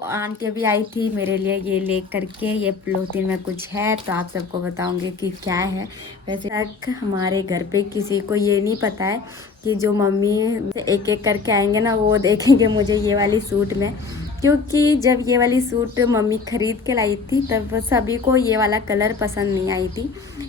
Aunty अभी आई थी मेरे लिए ये ले करके, ये पॉलीथिन में कुछ है तो आप सबको बताऊंगी कि क्या है। वैसे तक हमारे घर पे किसी को ये नहीं पता है कि जो मम्मी एक एक करके आएंगे ना वो देखेंगे मुझे ये वाली सूट में, क्योंकि जब ये वाली सूट मम्मी ख़रीद के लाई थी तब सभी को ये वाला कलर पसंद नहीं आई थी,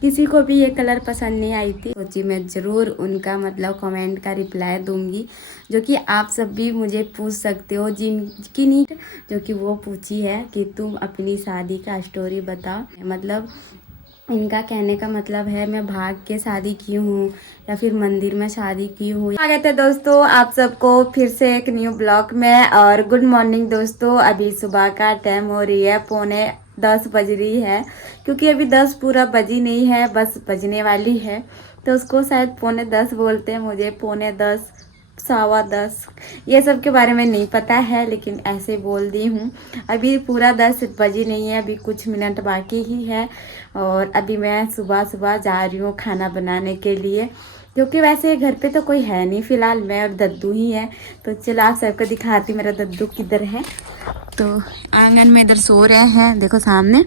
किसी को भी ये कलर पसंद नहीं आई थी। सोची मैं ज़रूर उनका मतलब कमेंट का रिप्लाई दूंगी, जो कि आप सब भी मुझे पूछ सकते हो जिनकी नहीं, जो कि वो पूछी है कि तुम अपनी शादी का स्टोरी बताओ। मतलब इनका कहने का मतलब है मैं भाग के शादी की हूँ या फिर मंदिर में शादी की हूँ। स्वागत है दोस्तों आप सबको फिर से एक न्यू ब्लॉग में। और गुड मॉर्निंग दोस्तों, अभी सुबह का टाइम हो रही है, 9:45 बज रही है, क्योंकि अभी 10 पूरा बजी नहीं है, बस बजने वाली है। तो उसको शायद 9:45 बोलते हैं, मुझे 9:45 10:15 ये सब के बारे में नहीं पता है, लेकिन ऐसे बोल दी हूँ। अभी पूरा 10 बजी नहीं है, अभी कुछ मिनट बाकी ही है। और अभी मैं सुबह सुबह जा रही हूँ खाना बनाने के लिए, क्योंकि वैसे घर पे तो कोई है नहीं, फ़िलहाल मैं और दद्दू ही है। तो चलो आप सबको दिखाती मेरा दद्दू किधर है। तो आंगन में इधर सो रहे हैं, देखो सामने,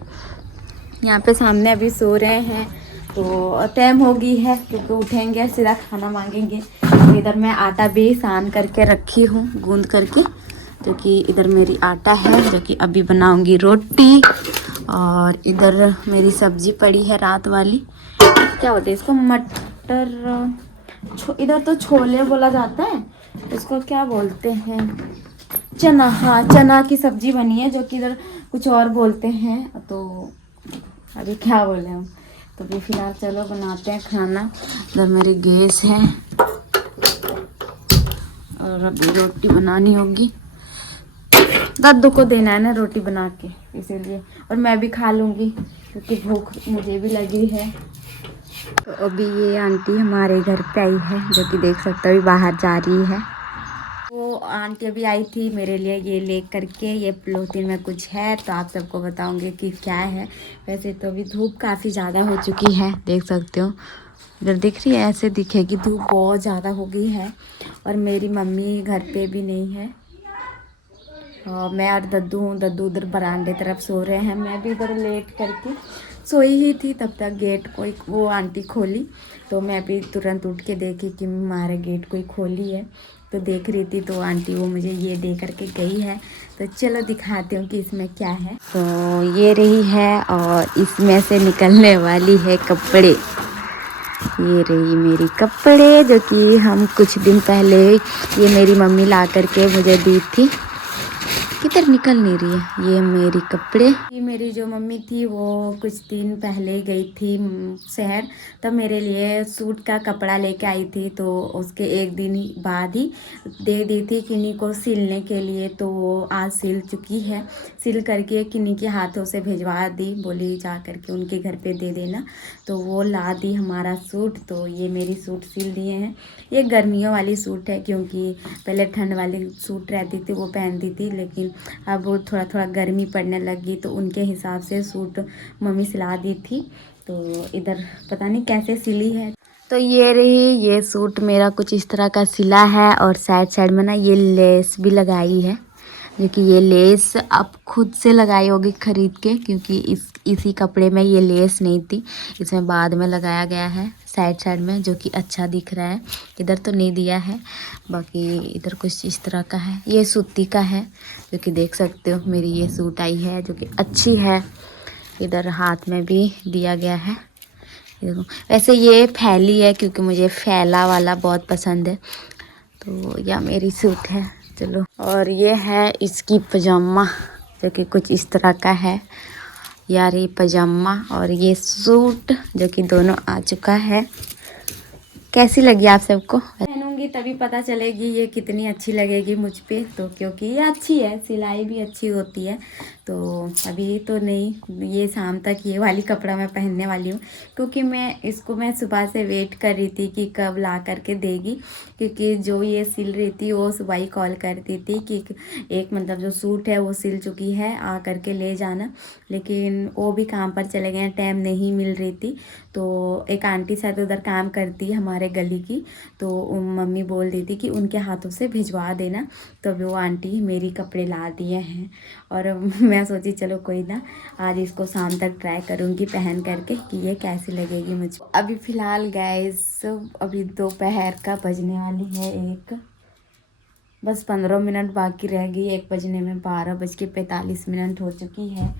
यहाँ पे सामने अभी सो रहे हैं। तो टाइम हो गई है क्योंकि उठेंगे सीधा खाना मांगेंगे। तो इधर मैं आटा भी सान करके रखी हूँ गूंद करके, जो कि इधर मेरी आटा है जो कि अभी बनाऊंगी रोटी। और इधर मेरी सब्जी पड़ी है रात वाली, क्या बोलते हैं इसको, मटर, इधर तो छोले बोला जाता है, उसको क्या बोलते हैं, चना, हाँ चना की सब्जी बनी है, जो कि इधर कुछ और बोलते हैं। तो अभी क्या बोले हम, तो अभी फिलहाल चलो बनाते हैं खाना। इधर मेरी गैस है और अभी रोटी बनानी होगी, दद्दू को देना है ना रोटी बना के, इसीलिए। और मैं भी खा लूँगी क्योंकि भूख मुझे भी लगी है। तो अभी ये आंटी हमारे घर पे आई है, जो कि देख सकते हो अभी बाहर जा रही है। वो आंटी अभी आई थी मेरे लिए ये ले करके, ये पॉलीथिन में कुछ है तो आप सबको बताऊंगी कि क्या है। वैसे तो अभी धूप काफ़ी ज़्यादा हो चुकी है, देख सकते हो इधर दिख रही है, ऐसे दिखेगी, धूप बहुत ज़्यादा हो गई है। और मेरी मम्मी घर पे भी नहीं है, और मैं और दद्दू हूँ, दद्दू उधर बरामदे तरफ सो रहे हैं, मैं भी इधर लेट करके सोई ही थी। तब तक गेट कोई वो आंटी खोली, तो मैं अभी तुरंत उठ के देखी कि हमारे गेट कोई खोली है। तो देख रही थी तो आंटी वो मुझे ये दे करके गई है। तो चलो दिखाती हूँ कि इसमें क्या है। तो ये रही है और इसमें से निकलने वाली है कपड़े। ये रही मेरी कपड़े, जो कि हम कुछ दिन पहले ये मेरी मम्मी ला करके मुझे दी थी। किधर निकल नहीं रही है ये मेरी कपड़े। ये मेरी जो मम्मी थी वो कुछ दिन पहले गई थी शहर, तब मेरे लिए सूट का कपड़ा लेके आई थी। तो उसके एक दिन बाद ही दे दी थी किन्हीं को सिलने के लिए, तो वो आज सिल चुकी है, सिल करके किन्हीं के हाथों से भिजवा दी, बोली जा करके उनके घर पे दे देना। तो वो ला दी हमारा सूट। तो ये मेरी सूट सिल दिए हैं। ये गर्मियों वाली सूट है, क्योंकि पहले ठंड वाली सूट रहती थी वो पहनती थी, लेकिन अब वो थोड़ा थोड़ा गर्मी पड़ने लगी तो उनके हिसाब से सूट मम्मी सिला दी थी। तो इधर पता नहीं कैसे सिली है। तो ये रही, ये सूट मेरा कुछ इस तरह का सिला है, और साइड साइड में ना ये लेस भी लगाई है, जो कि ये लेस आप खुद से लगाई होगी खरीद के, क्योंकि इसी कपड़े में ये लेस नहीं थी, इसमें बाद में लगाया गया है साइड साइड में, जो कि अच्छा दिख रहा है। इधर तो नहीं दिया है, बाकी इधर कुछ इस तरह का है। ये सूती का है, जो कि देख सकते हो मेरी ये सूट आई है, जो कि अच्छी है। इधर हाथ में भी दिया गया है। वैसे ये फैली है क्योंकि मुझे फैला वाला बहुत पसंद है। तो यह मेरी सूट है, चलो। और ये है इसकी पजामा, जो कि कुछ इस तरह का है यार, ये पजामा और ये सूट, जो कि दोनों आ चुका है। कैसी लगी आप सबको? पहनूंगी तभी पता चलेगी ये कितनी अच्छी लगेगी मुझ पे, तो क्योंकि ये अच्छी है, सिलाई भी अच्छी होती है। तो अभी तो नहीं, ये शाम तक ये वाली कपड़ा मैं पहनने वाली हूँ, क्योंकि मैं सुबह से वेट कर रही थी कि कब ला करके देगी। क्योंकि जो ये सिल रही थी वो सुबह ही कॉल करती थी कि एक मतलब जो सूट है वो सिल चुकी है, आ करके ले जाना। लेकिन वो भी काम पर चले गए, टाइम नहीं मिल रही थी। तो एक आंटी शायद उधर काम करती है हमारे गली की, तो मम्मी बोल दी थी कि उनके हाथों से भिजवा देना, तो अभी वो आंटी मेरी कपड़े ला दिए हैं। और मैं सोची चलो कोई ना, आज इसको शाम तक ट्राई करूँगी पहन करके कि ये कैसी लगेगी मुझे। अभी फ़िलहाल गाइस अभी दोपहर का बजने वाली है 1, बस 15 मिनट बाकी रह गई 1 बजने में। 12:45 हो चुकी है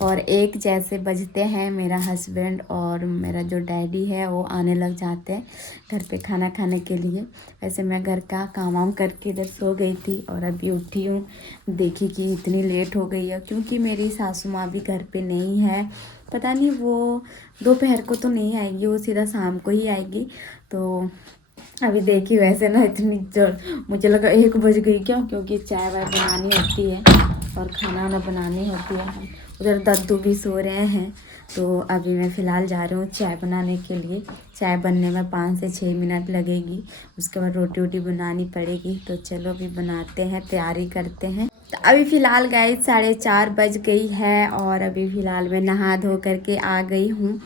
और 1 जैसे बजते हैं मेरा हस्बैंड और मेरा जो डैडी है वो आने लग जाते हैं घर पे खाना खाने के लिए। वैसे मैं घर का काम वाम करके इधर सो गई थी और अभी उठी हूँ, देखी कि इतनी लेट हो गई है क्योंकि मेरी सासू माँ भी घर पे नहीं है। पता नहीं वो दोपहर को तो नहीं आएगी, वो सीधा शाम को ही आएगी। तो अभी देखी वैसे ना इतनी जोर, मुझे लगा 1 बज गई क्या, क्योंकि चाय वाय बनानी होती है और खाना वाना बनानी होती है। उधर दद्दू भी सो रहे हैं। तो अभी मैं फ़िलहाल जा रही हूँ चाय बनाने के लिए। चाय बनने में 5 से 6 मिनट लगेगी, उसके बाद रोटी वोटी बनानी पड़ेगी। तो चलो अभी बनाते हैं, तैयारी करते हैं। तो अभी फ़िलहाल गाइस 4:30 बज गई है और अभी फ़िलहाल मैं नहा धो करके आ गई हूँ।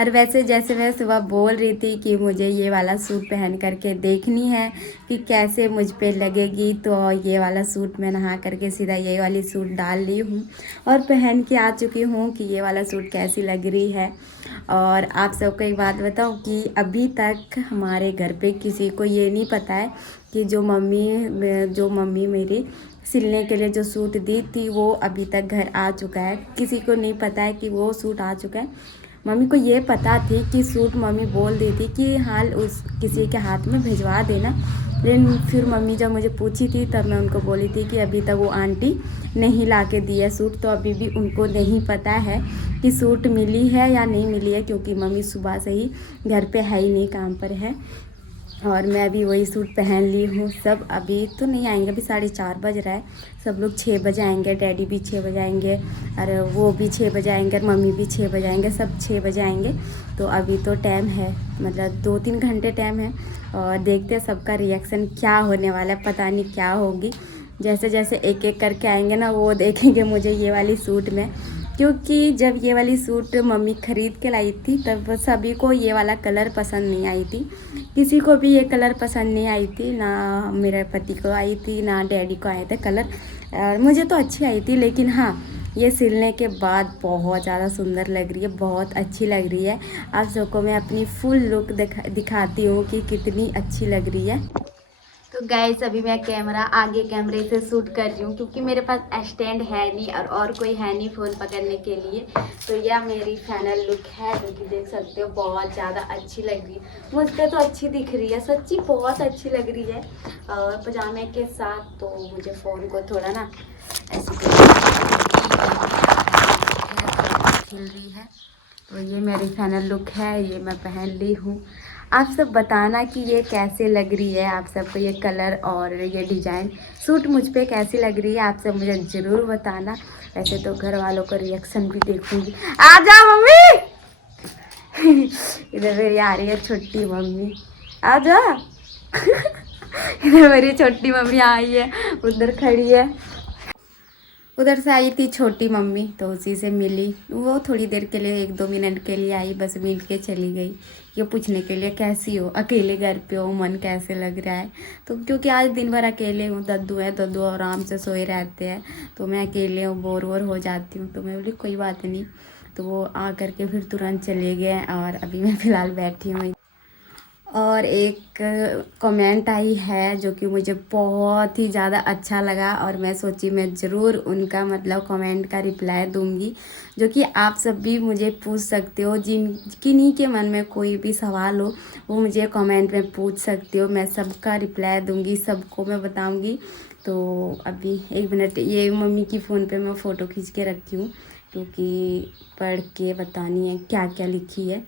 और वैसे जैसे मैं सुबह बोल रही थी कि मुझे ये वाला सूट पहन करके देखनी है कि कैसे मुझ पे लगेगी, तो ये वाला सूट मैं नहा करके सीधा ये वाली सूट डाल ली हूँ और पहन के आ चुकी हूँ कि ये वाला सूट कैसी लग रही है। और आप सबको एक बात बताऊँ कि अभी तक हमारे घर पे किसी को ये नहीं पता है कि जो मम्मी मेरी सिलने के लिए जो सूट दी थी वो अभी तक घर आ चुका है। किसी को नहीं पता है कि वो सूट आ चुका है। मम्मी को ये पता थी कि सूट मम्मी बोल दी थी कि हाल उस किसी के हाथ में भिजवा देना, लेकिन फिर मम्मी जब मुझे पूछी थी तब मैं उनको बोली थी कि अभी तक वो आंटी नहीं ला के दी है सूट। तो अभी भी उनको नहीं पता है कि सूट मिली है या नहीं मिली है, क्योंकि मम्मी सुबह से ही घर पे है ही नहीं, काम पर है। और मैं अभी वही सूट पहन ली हूँ। सब अभी तो नहीं आएंगे, अभी 4:30 बज रहा है। सब लोग 6 बजे आएंगे, डैडी भी 6 बजे आएंगे और वो भी 6 बजे आएंगे और मम्मी भी 6 बजे आएंगे, सब 6 बजे आएंगे। तो अभी तो टाइम है, मतलब 2-3 घंटे टाइम है और देखते हैं सबका रिएक्शन क्या होने वाला है। पता नहीं क्या होगी, जैसे जैसे एक एक करके आएंगे ना वो देखेंगे मुझे ये वाली सूट में। क्योंकि जब ये वाली सूट मम्मी ख़रीद के लाई थी तब सभी को ये वाला कलर पसंद नहीं आई थी, किसी को भी ये कलर पसंद नहीं आई थी, ना मेरे पति को आई थी ना डैडी को आए थे कलर। और मुझे तो अच्छी आई थी, लेकिन हाँ ये सिलने के बाद बहुत ज़्यादा सुंदर लग रही है, बहुत अच्छी लग रही है। आप सबको मैं अपनी फुल लुक दिखाती हूँ कि कितनी अच्छी लग रही है। तो गाइस अभी मैं आगे कैमरे से शूट कर रही हूँ क्योंकि मेरे पास स्टैंड है नहीं और कोई है नहीं फ़ोन पकड़ने के लिए। तो यह मेरी फाइनल लुक है जो कि देख सकते हो, बहुत ज़्यादा अच्छी लग रही है। मुझ पे तो अच्छी दिख रही है, सच्ची बहुत अच्छी लग रही है और पजामे के साथ। तो मुझे फ़ोन को थोड़ा ना ऐसे खिल रही है। तो ये मेरी फाइनल लुक है, ये मैं पहन ली हूँ। आप सब बताना कि ये कैसे लग रही है, आप सबको ये कलर और ये डिज़ाइन सूट मुझ पे कैसी लग रही है, आप सब मुझे ज़रूर बताना। वैसे तो घर वालों का रिएक्शन भी देखूंगी। आ जा मम्मी इधर मेरी आ रही है छोटी मम्मी, आ जा इधर मेरी छोटी मम्मी आई है, उधर खड़ी है। उधर से आई थी छोटी मम्मी तो उसी से मिली, वो थोड़ी देर के लिए 1-2 मिनट के लिए आई, बस मिल के चली गई। ये पूछने के लिए कैसी हो, अकेले घर पे हो, मन कैसे लग रहा है। तो क्योंकि आज दिन भर अकेले हूँ, दद्दू है, दद्दू आराम से सोए रहते हैं, तो मैं अकेले हूँ, बोर हो जाती हूँ। तो मैं बोली कोई बात नहीं। तो वो आ करके फिर तुरंत चले गए और अभी मैं फ़िलहाल बैठी हूँ। और एक कमेंट आई है जो कि मुझे बहुत ही ज़्यादा अच्छा लगा और मैं सोची मैं ज़रूर उनका मतलब कमेंट का रिप्लाई दूंगी, जो कि आप सब भी मुझे पूछ सकते हो। किन्हीं के मन में कोई भी सवाल हो वो मुझे कमेंट में पूछ सकते हो, मैं सबका रिप्लाई दूंगी, सबको मैं बताऊंगी। तो अभी 1 मिनट, ये मम्मी की फ़ोन पे मैं फ़ोटो खींच के रखी हूँ क्योंकि पढ़ के बतानी है क्या क्या लिखी है।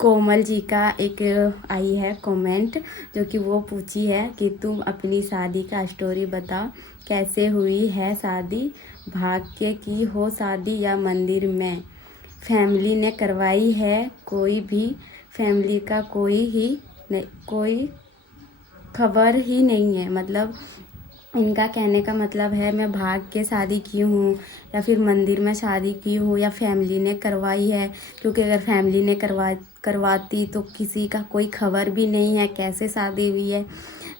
कोमल जी का एक आई है कमेंट जो कि वो पूछी है कि तुम अपनी शादी का स्टोरी बताओ, कैसे हुई है शादी, भाग्य की हो शादी या मंदिर में, फैमिली ने करवाई है, कोई भी फैमिली का कोई खबर ही नहीं है। मतलब इनका कहने का मतलब है मैं भाग के शादी की हूँ या फिर मंदिर में शादी की हूँ या फैमिली ने करवाई है, क्योंकि अगर फैमिली ने करवाती तो किसी का कोई खबर भी नहीं है कैसे शादी हुई है।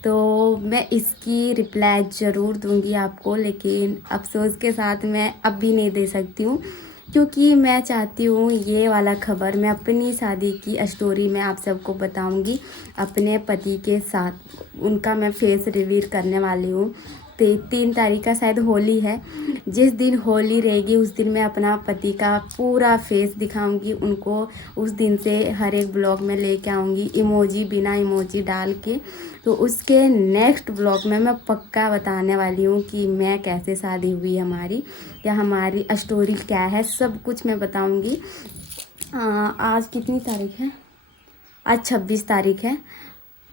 तो मैं इसकी रिप्लाई ज़रूर दूंगी आपको, लेकिन अफसोस के साथ मैं अब भी नहीं दे सकती हूँ, क्योंकि मैं चाहती हूँ ये वाला खबर मैं अपनी शादी की स्टोरी में आप सबको बताऊंगी अपने पति के साथ। उनका मैं फेस रिवील करने वाली हूँ। 3 तारीख का शायद होली है। जिस दिन होली रहेगी उस दिन मैं अपना पति का पूरा फेस दिखाऊंगी उनको। उस दिन से हर एक ब्लॉग में लेके आऊँगी इमोजी, बिना इमोजी डाल के। तो उसके नेक्स्ट ब्लॉग में मैं पक्का बताने वाली हूँ कि मैं कैसे शादी हुई हमारी, या हमारी स्टोरी क्या है, सब कुछ मैं बताऊँगी। आज कितनी तारीख है? आज 26 तारीख है।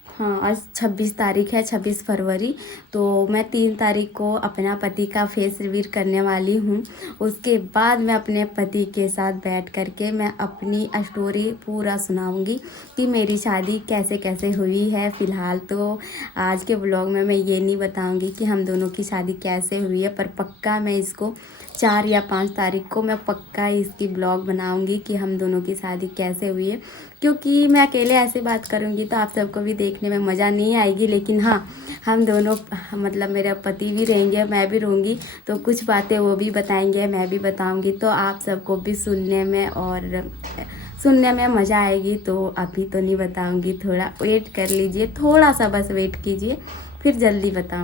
हाँ, आज 26 तारीख है, 26 फरवरी। तो मैं 3 तारीख को अपना पति का फेस रिवील करने वाली हूँ। उसके बाद मैं अपने पति के साथ बैठ करके मैं अपनी स्टोरी पूरा सुनाऊंगी कि मेरी शादी कैसे कैसे हुई है। फ़िलहाल तो आज के ब्लॉग में मैं ये नहीं बताऊंगी कि हम दोनों की शादी कैसे हुई है, पर पक्का मैं इसको 4 या 5 तारीख को मैं पक्का इसकी ब्लॉग बनाऊंगी कि हम दोनों की शादी कैसे हुई है। क्योंकि मैं अकेले ऐसे बात करूंगी तो आप सबको भी देखने में मज़ा नहीं आएगी, लेकिन हाँ, हम दोनों मतलब मेरे पति भी रहेंगे, मैं भी रहूँगी, तो कुछ बातें वो भी बताएंगे, मैं भी बताऊंगी, तो आप सबको भी सुनने में मज़ा आएगी। तो अभी तो नहीं बताऊंगी, थोड़ा वेट कर लीजिए, थोड़ा सा बस वेट कीजिए, फिर जल्दी बताऊंगी।